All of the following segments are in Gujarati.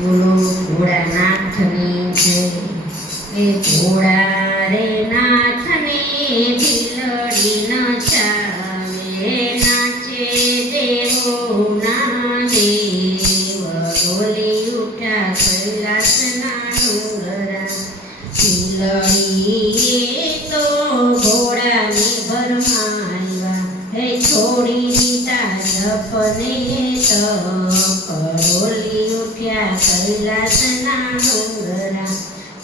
બોલો ભોળાનાથની જય. એ ભોળા રે નાથની ભીલડી નચાવે, નાચે દેવો ના દેવ. ડોલી ઉઠ્યા કૈલાસના ડુંગરા, ભીલડીએ તો ઘોડાને ભરમાવ્યા. હે છોડી દીધા જપને તપ, ડોલી ઉઠ્યા કૈલાસના ડુંગરા.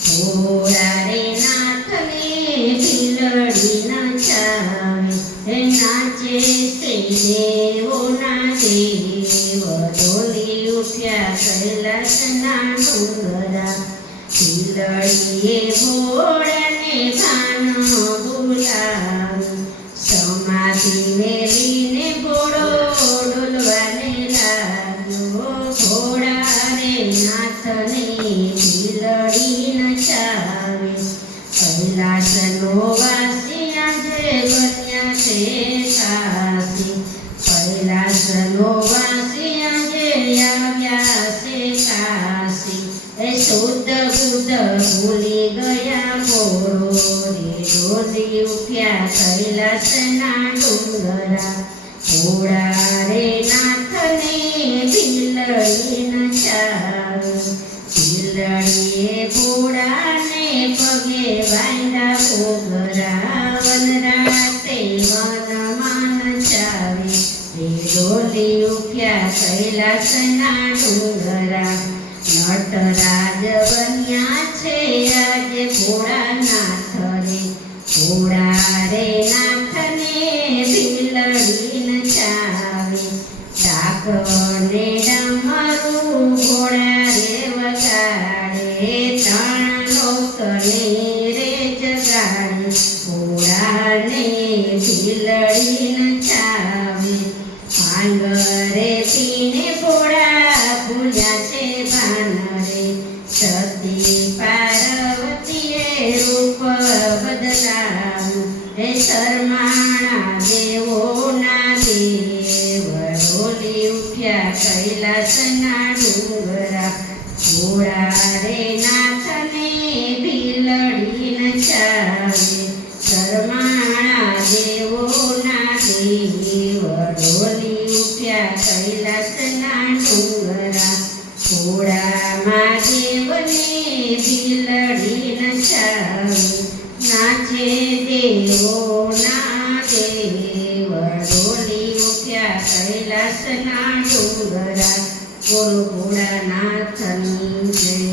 ભોળા રે નાથને ભીલડી નચાવે, હે નાચે સે દેવોના દેવ. ડોલી ઉઠ્યા કૈલાસના ડુંગરા. ભીલડીએ ભોળાને ભાન બોલાવ્યું, સમાધિ મેલીને ભોળો ડોલવાને લાગ્યો. ભોળા રે નાથને ભીલડી નચાવે, કૈલાસનો વાસી આજે બન્યા છે કાશી. કૈલાસનો વાસી આજે આવ્યા છે કાશી. એ શુદ્ધ બુદ્ધ ભૂલી ગયા પોરો રે, ડોલી ઉઠ્યા કૈલાસના ડુંગરા. ભોળા રે નાથને ભીલડી નચાવે, ભીલડીએ ભોળાને પગે બાંધ્યા ઘોઘરા. વનરાતે વનમાં નચાવે, રે ડોલી ઉઠ્યા કૈલાસના ડુંગરા. નટરાજ બન્યા છે આજે ભોળાનાથ રે, ભોળા રે નાથને ભીલડી નચાવે. ડાકને ડમરું ભોળા રે વગાડે, ત્રણ લોકને રે જગાડે. ભોળાને ભીલડી નચાવે, ભાંગરે પીને ભોળા ભૂલ્યા છે ભાન રે. સતી પાર્વતીએ રૂપ બદલાવ્યું, હે શરમાણા દેવોના દેવ. ડોલી ઉઠ્યા કૈલાસના ડુંગરા. ભોળા રે નાથને ભીલડી નચાવે, શરમાણા દેવોના દેવ. ડોલી ઉઠ્યા કૈલાસના ડુંગરા. ભોળા દેવને ભીલડી નચાવે, નાચે દેવો ના દેવ. ડોલી ઉઠ્યા કૈલાસના ડુંગરા. બોલો ભોળાનાથની જય.